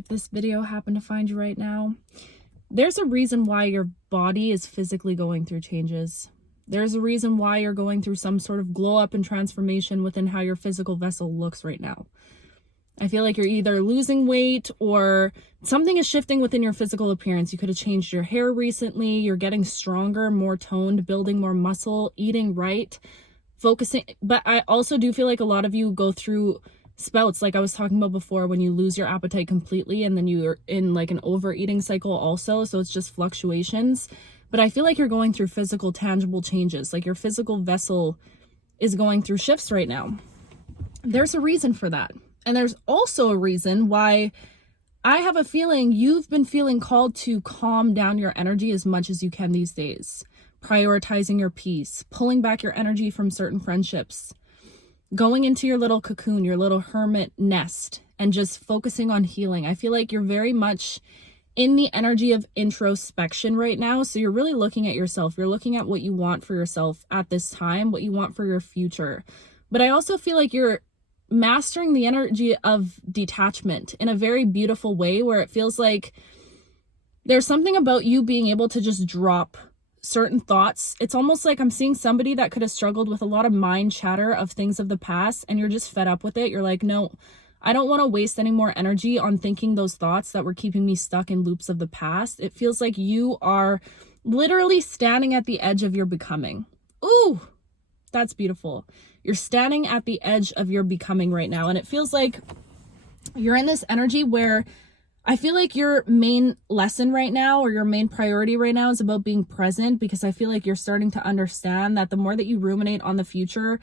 if this video happened to find you right now, there's a reason why your body is physically going through changes. There's a reason why you're going through some sort of glow up and transformation within how your physical vessel looks right now. I feel like you're either losing weight or something is shifting within your physical appearance. You could have changed your hair recently. You're getting stronger, more toned, building more muscle, eating right, focusing. But I also do feel like a lot of you go through spouts, like I was talking about before, when you lose your appetite completely and then you're in like an overeating cycle also. So it's just fluctuations. But I feel like you're going through physical, tangible changes. Like your physical vessel is going through shifts right now. There's a reason for that. And there's also a reason why I have a feeling you've been feeling called to calm down your energy as much as you can these days. Prioritizing your peace, pulling back your energy from certain friendships, going into your little cocoon, your little hermit nest, and just focusing on healing. I feel like you're very much in the energy of introspection right now. So you're really looking at yourself. You're looking at what you want for yourself at this time, what you want for your future. But I also feel like you're mastering the energy of detachment in a very beautiful way, where it feels like there's something about you being able to just drop certain thoughts. It's almost like I'm seeing somebody that could have struggled with a lot of mind chatter of things of the past, and you're just fed up with it. You're like, no, I don't want to waste any more energy on thinking those thoughts that were keeping me stuck in loops of the past. It feels like you are literally standing at the edge of your becoming. Ooh, that's beautiful. You're standing at the edge of your becoming right now. And it feels like you're in this energy where I feel like your main lesson right now, or your main priority right now, is about being present, because I feel like you're starting to understand that the more that you ruminate on the future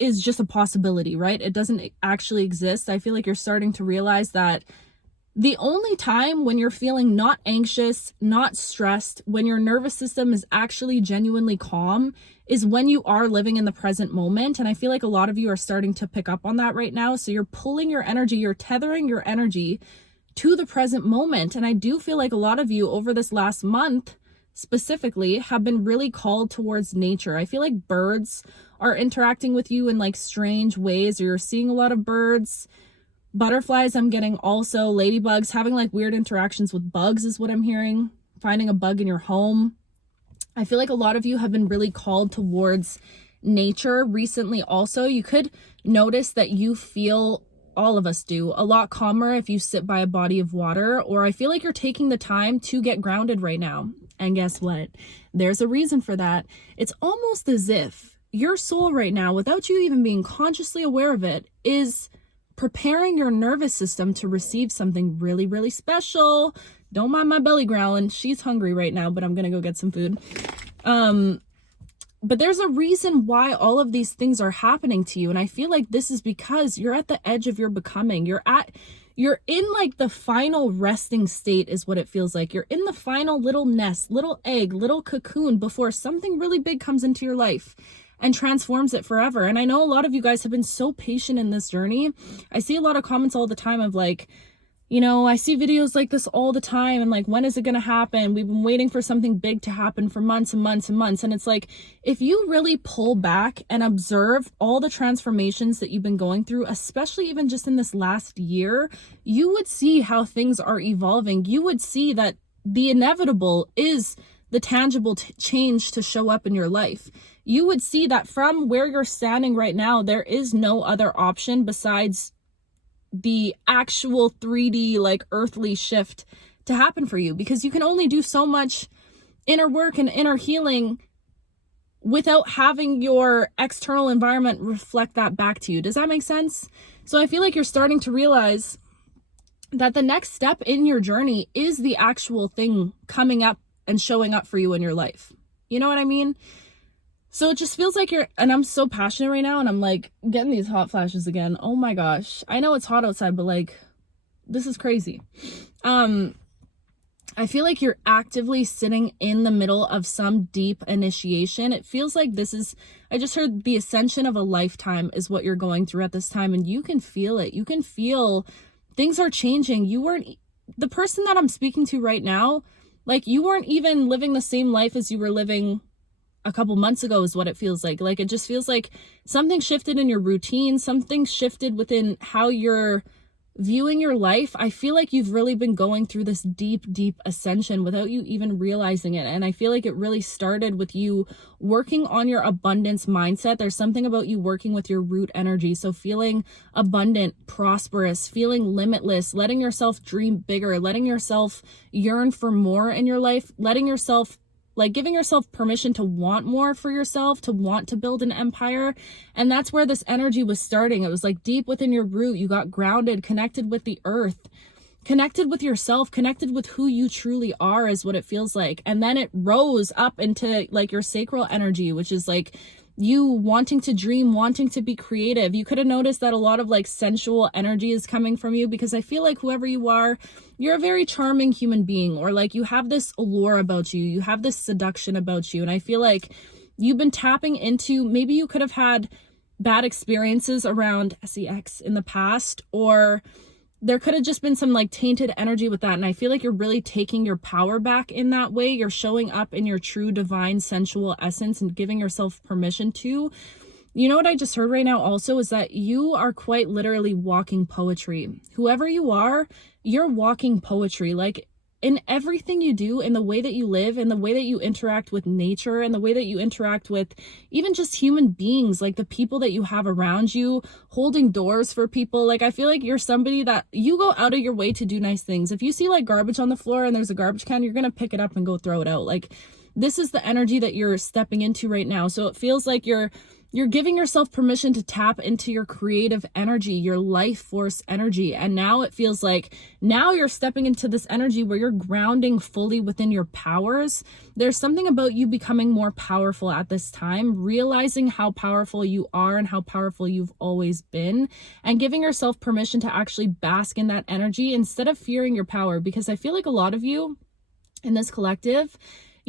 is just a possibility, right? It doesn't actually exist. I feel like you're starting to realize that the only time when you're feeling not anxious, not stressed, when your nervous system is actually genuinely calm, is when you are living in the present moment. And I feel like a lot of you are starting to pick up on that right now. So you're pulling your energy, you're tethering your energy to the present moment. And I do feel like a lot of you over this last month specifically have been really called towards nature. I feel like birds are interacting with you in like strange ways, or you're seeing a lot of birds. Butterflies, I'm getting also. Ladybugs, having like weird interactions with bugs is what I'm hearing. Finding a bug in your home. I feel like a lot of you have been really called towards nature recently also. You could notice that you feel, all of us do, a lot calmer if you sit by a body of water, or I feel like you're taking the time to get grounded right now. And guess what? There's a reason for that. It's almost as if your soul right now, without you even being consciously aware of it, is preparing your nervous system to receive something really, really special. Don't mind my belly growling. She's hungry right now, but I'm going to go get some food. But there's a reason why all of these things are happening to you. And I feel like this is because you're at the edge of your becoming. You're in like the final resting state is what it feels like. You're in the final little nest, little egg, little cocoon before something really big comes into your life and transforms it forever. And I know a lot of you guys have been so patient in this journey. I see a lot of comments all the time of like, you know, I see videos like this all the time, and like, when is it going to happen? We've been waiting for something big to happen for months and months and months. And it's like, if you really pull back and observe all the transformations that you've been going through, especially even just in this last year, you would see how things are evolving. You would see that the inevitable is the tangible change to show up in your life. You would see that from where you're standing right now, there is no other option besides the actual 3D, like earthly shift to happen for you, because you can only do so much inner work and inner healing without having your external environment reflect that back to you. Does that make sense? So I feel like you're starting to realize that the next step in your journey is the actual thing coming up and showing up for you in your life. You know what I mean? So it just feels like and I'm so passionate right now, and I'm like getting these hot flashes again. Oh my gosh. I know it's hot outside, but like, this is crazy. I feel like you're actively sitting in the middle of some deep initiation. It feels like I just heard the ascension of a lifetime is what you're going through at this time, and you can feel it. You can feel things are changing. The person that I'm speaking to right now, like, you weren't even living the same life as you were living a couple months ago is what it feels like. Like, it just feels like something shifted in your routine, something shifted within how you're viewing your life, I feel like you've really been going through this deep ascension without you even realizing it. And I feel like it really started with you working on your abundance mindset. There's something about you working with your root energy. So feeling abundant, prosperous, feeling limitless, letting yourself dream bigger, letting yourself yearn for more in your life, letting yourself giving yourself permission to want more for yourself, to want to build an empire. And that's where this energy was starting. It was like deep within your root. You got grounded, connected with the earth, connected with yourself, connected with who you truly are is what it feels like. And then it rose up into like your sacral energy, which is like you wanting to dream, wanting to be creative. You could have noticed that a lot of like sensual energy is coming from you, because I feel like whoever you are, you're a very charming human being, or like you have this allure about you, you have this seduction about you. And I feel like you've been tapping into, maybe you could have had bad experiences around sex in the past, or there could have just been some like tainted energy with that. And I feel like you're really taking your power back in that way. You're showing up in your true divine sensual essence and giving yourself permission to. You know what I just heard right now also is that you are quite literally walking poetry. Whoever you are, you're walking poetry. Like in everything you do, in the way that you live, in the way that you interact with nature, and the way that you interact with even just human beings, like the people that you have around you, holding doors for people. Like I feel like you're somebody that you go out of your way to do nice things. If you see like garbage on the floor and there's a garbage can, you're gonna pick it up and go throw it out. Like this is the energy that you're stepping into right now. So it feels like you're giving yourself permission to tap into your creative energy, your life force energy. And now it feels like now you're stepping into this energy where you're grounding fully within your powers. There's something about you becoming more powerful at this time, realizing how powerful you are and how powerful you've always been, and giving yourself permission to actually bask in that energy instead of fearing your power. Because I feel like a lot of you in this collective,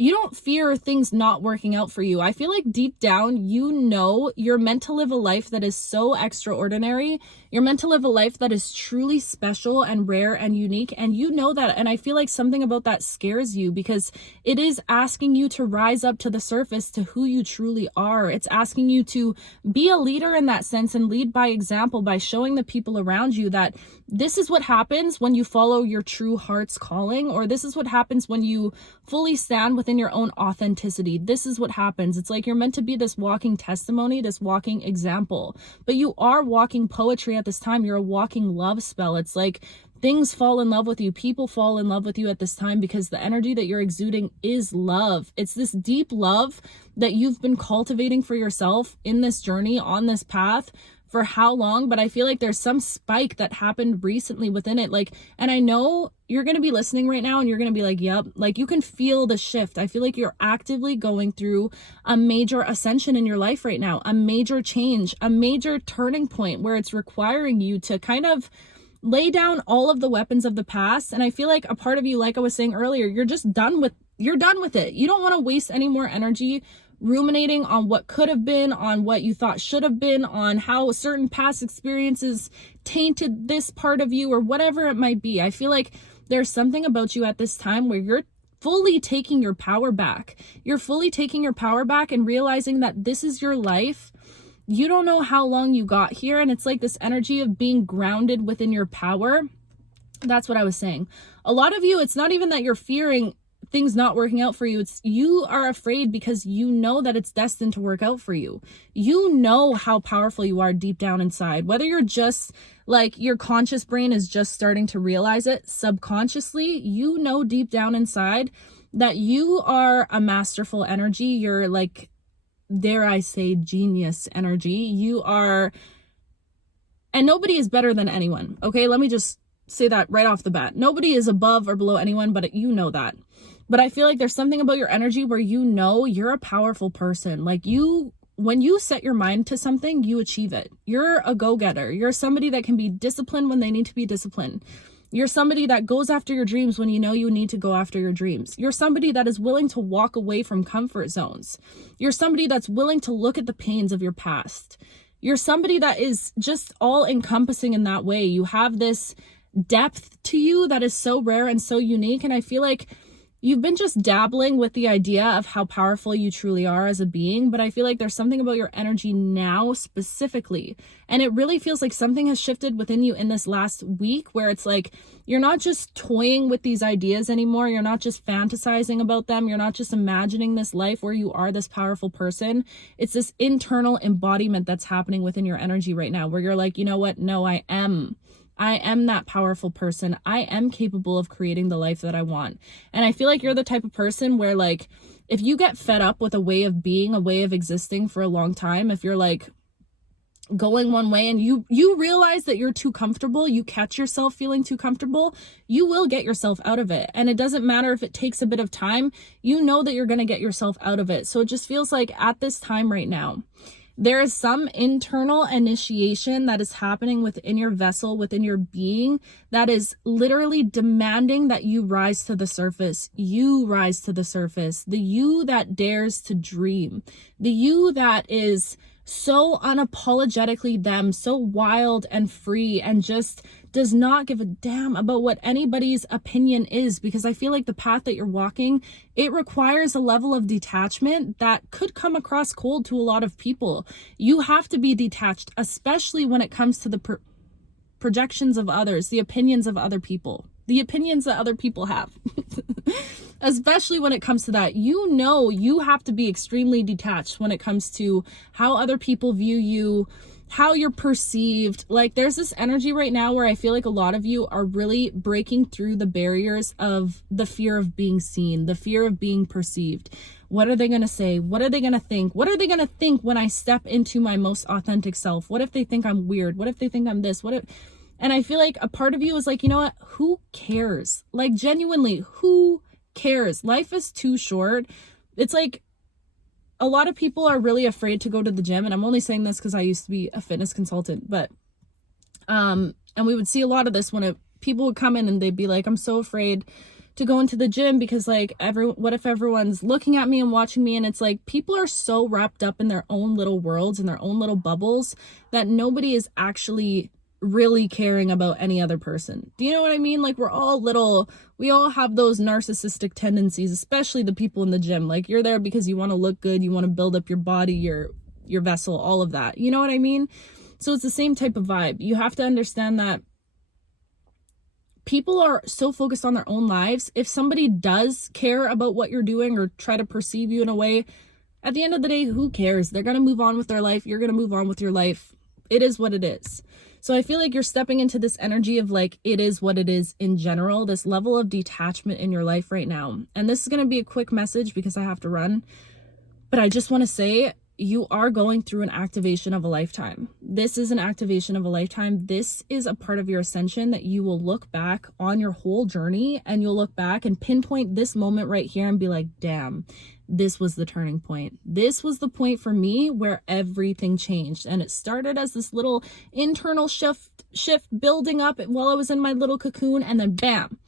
you don't fear things not working out for you. I feel like deep down, you know you're meant to live a life that is so extraordinary. You're meant to live a life that is truly special and rare and unique. And you know that. And I feel like something about that scares you, because it is asking you to rise up to the surface to who you truly are. It's asking you to be a leader in that sense and lead by example, by showing the people around you that this is what happens when you follow your true heart's calling, or this is what happens when you fully stand within your own authenticity. This is what happens. It's like you're meant to be this walking testimony, this walking example, but you are walking poetry at this time. You're a walking love spell. It's like things fall in love with you. People fall in love with you at this time because the energy that you're exuding is love. It's this deep love that you've been cultivating for yourself in this journey, on this path, for how long? But I feel like there's some spike that happened recently within it. Like, and I know you're going to be listening right now and you're going to be like, yep, like you can feel the shift. I feel like you're actively going through a major ascension in your life right now, a major change, a major turning point where it's requiring you to kind of lay down all of the weapons of the past. And I feel like a part of you, like I was saying earlier, you're done with it. You don't want to waste any more energy ruminating on what could have been, on what you thought should have been, on how certain past experiences tainted this part of you, or whatever it might be. I feel like there's something about you at this time where you're fully taking your power back. You're fully taking your power back and realizing that this is your life. You don't know how long you got here. And it's like this energy of being grounded within your power. That's what I was saying. A lot of you, it's not even that you're fearing things not working out for you. It's you are afraid because you know that it's destined to work out for you. You know how powerful you are deep down inside. Whether you're just like your conscious brain is just starting to realize it, subconsciously, you know deep down inside that you are a masterful energy. You're like, dare I say, genius energy. You are, and nobody is better than anyone. Okay, let me just say that right off the bat. Nobody is above or below anyone, but you know that. But I feel like there's something about your energy where you know you're a powerful person. Like you, when you set your mind to something, you achieve it. You're a go-getter. You're somebody that can be disciplined when they need to be disciplined. You're somebody that goes after your dreams when you know you need to go after your dreams. You're somebody that is willing to walk away from comfort zones. You're somebody that's willing to look at the pains of your past. You're somebody that is just all encompassing in that way. You have this depth to you that is so rare and so unique. And I feel like You've been just dabbling with the idea of how powerful you truly are as a being, but I feel like there's something about your energy now specifically. And it really feels like something has shifted within you in this last week where it's like you're not just toying with these ideas anymore. You're not just fantasizing about them. You're not just imagining this life where you are this powerful person. It's this internal embodiment that's happening within your energy right now where you're like, you know what? No, I am that powerful person. I am capable of creating the life that I want. And I feel like you're the type of person where like, if you get fed up with a way of being, a way of existing for a long time, if you're like going one way and you realize that you're too comfortable, you catch yourself feeling too comfortable, you will get yourself out of it. And it doesn't matter if it takes a bit of time, you know that you're going to get yourself out of it. So it just feels like at this time right now, there is some internal initiation that is happening within your vessel, within your being, that is literally demanding that you rise to the surface. You rise to the surface. The you that dares to dream. The you that is so unapologetically them, so wild and free and just does not give a damn about what anybody's opinion is, because I feel like the path that you're walking, it requires a level of detachment that could come across cold to a lot of people. You have to be detached, especially when it comes to the projections of others, the opinions of other people, the opinions that other people have. Especially when it comes to that, you know, you have to be extremely detached when it comes to how other people view you, how you're perceived. Like there's this energy right now where I feel like a lot of you are really breaking through the barriers of the fear of being seen, the fear of being perceived. What are they going to say? What are they going to think? What are they going to think when I step into my most authentic self? What if they think I'm weird? What if they think I'm this? And I feel like a part of you is like, you know what? Who cares? Like genuinely, who cares? Life is too short. It's like a lot of people are really afraid to go to the gym, and I'm only saying this because I used to be a fitness consultant, but and we would see a lot of this when people would come in and they'd be like, I'm so afraid to go into the gym because like what if everyone's looking at me and watching me? And it's like people are so wrapped up in their own little worlds and their own little bubbles that nobody is actually really caring about any other person. Do you know what I mean? Like we all have those narcissistic tendencies, especially the people in the gym. Like you're there because you want to look good, you want to build up your body, your vessel, all of that. You know what I mean? So it's the same type of vibe. You have to understand that people are so focused on their own lives. If somebody does care about what you're doing or try to perceive you in a way, at the end of the day, who cares? They're going to move on with their life. You're going to move on with your life. It is what it is. So I feel like you're stepping into this energy of like, it is what it is in general, this level of detachment in your life right now. And this is going to be a quick message because I have to run. But I just want to say you are going through an activation of a lifetime. This is an activation of a lifetime. This is a part of your ascension that you will look back on your whole journey and you'll look back and pinpoint this moment right here and be like, damn, this was the turning point. This was the point for me where everything changed. And it started as this little internal shift building up while I was in my little cocoon. And then bam,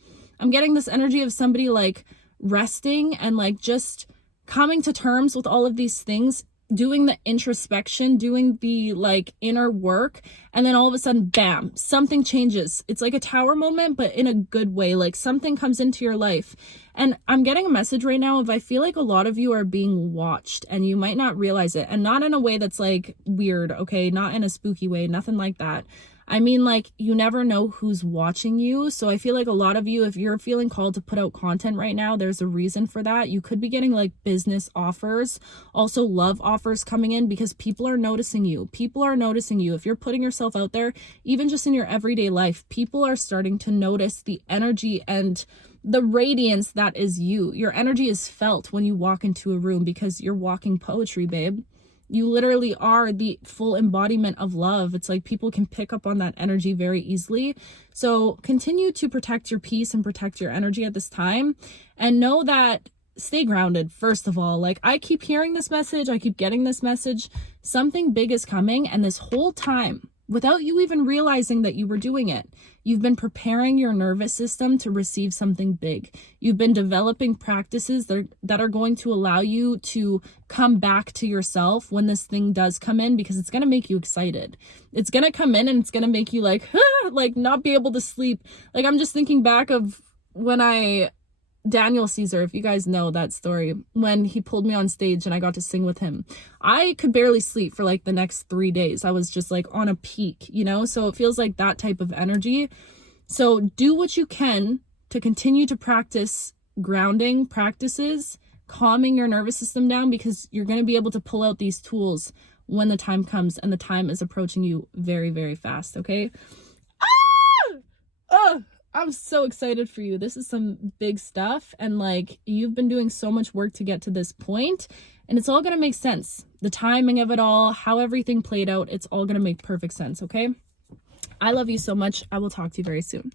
I'm getting this energy of somebody like resting and like just coming to terms with all of these things, doing the introspection, doing the like inner work, and then all of a sudden, bam, something changes. It's like a tower moment, but in a good way. Like something comes into your life. And I'm getting a message right now of I feel like a lot of you are being watched and you might not realize it, and not in a way that's like weird, okay? Not in a spooky way, nothing like that. I mean, like, you never know who's watching you. So I feel like a lot of you, if you're feeling called to put out content right now, there's a reason for that. You could be getting like business offers, also love offers coming in because people are noticing you. People are noticing you. If you're putting yourself out there, even just in your everyday life, people are starting to notice the energy and the radiance that is you. Your energy is felt when you walk into a room because you're walking poetry, babe. You literally are the full embodiment of love. It's like people can pick up on that energy very easily. So continue to protect your peace and protect your energy at this time. And know that, stay grounded, first of all. Like, I keep hearing this message. I keep getting this message. Something big is coming. And this whole time, without you even realizing that you were doing it, you've been preparing your nervous system to receive something big. You've been developing practices that are going to allow you to come back to yourself when this thing does come in, because it's going to make you excited. It's going to come in and it's going to make you like, like not be able to sleep. Like, I'm just thinking back of when I Daniel Caesar, if you guys know that story, when he pulled me on stage and I got to sing with him, I could barely sleep for like the next 3 days. I was just like on a peak, you know? So it feels like that type of energy. So do what you can to continue to practice grounding practices, calming your nervous system down, because you're going to be able to pull out these tools when the time comes, and the time is approaching you very, very fast, okay? I'm so excited for you. This is some big stuff, and like, you've been doing so much work to get to this point, and it's all going to make sense. The timing of it all, how everything played out, it's all going to make perfect sense, okay? I love you so much. I will talk to you very soon.